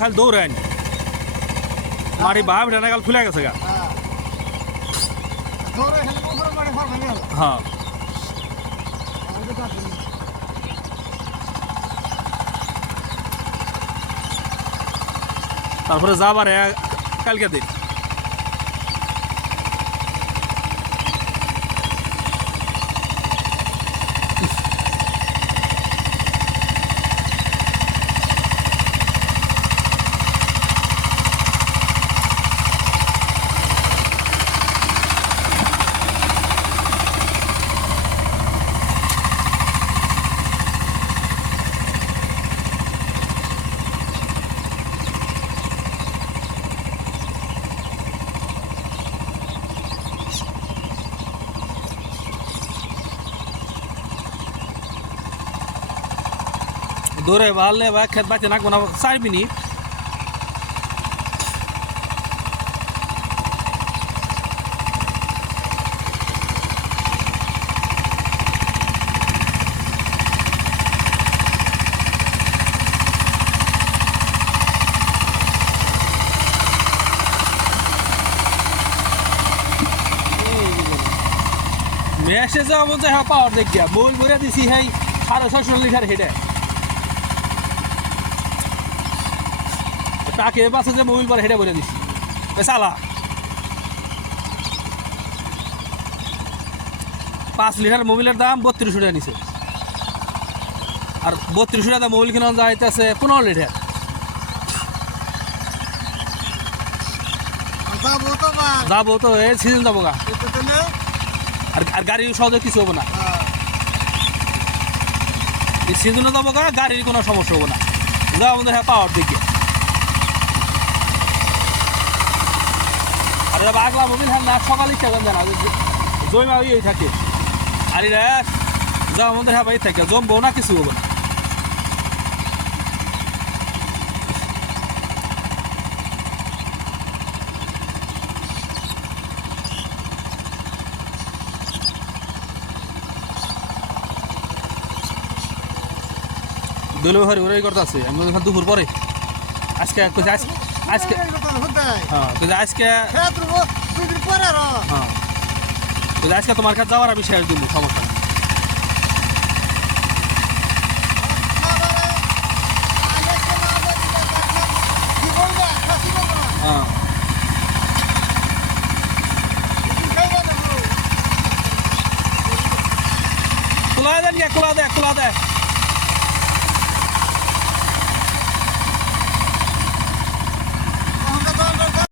খালি দৌড়েন মাটি বাপ এটা কাল ফুলে গেছে গা হ্যাঁ তারপরে যাবার কালকে দিন দৌড়ে ভাললে বা খেত বাঁচে না কোনো 4 মিনিট মেসে যাওয়া বলছে হ্যাঁ পাওয়ার দেখিয়া মূল ভরে দিছি হ্যাঁ 650 লিটার হেঁটে তাকে বাসে যে মোবিল পরে হেঁটে বলে দিচ্ছি চালা 5 লিটার মোবিলের দাম 32 টাকা নিছে আর 32 টাকা মোবিল কিনা যাইতেছে 15 লিটার যাবো তো এই সিজন যাবো গা আর গাড়ি সহজে কিছু হবো না এই সিজনে যাবো গা গাড়ির কোনো সমস্যা হবো না যাবো আমাদের হ্যাঁ পাওয়ার দিকে আর আগলা মোবিল হ্যাঁ না সকালে খেলাম জানা জমা হয়েই থাকে আর এরা যা আমাদের হ্যাঁ ভাই থাকে জমবো না কিছু হবো না দলীয় হরি ওরাই করতে আছে আমি দুপুর পরে আজকে আজকে হ্যাঁ আজকে হ্যাঁ আজকে তোমার কাছে যাওয়ার আমি শেষ দিব সমস্যা হ্যাঁ খোলা দেন খোলা দে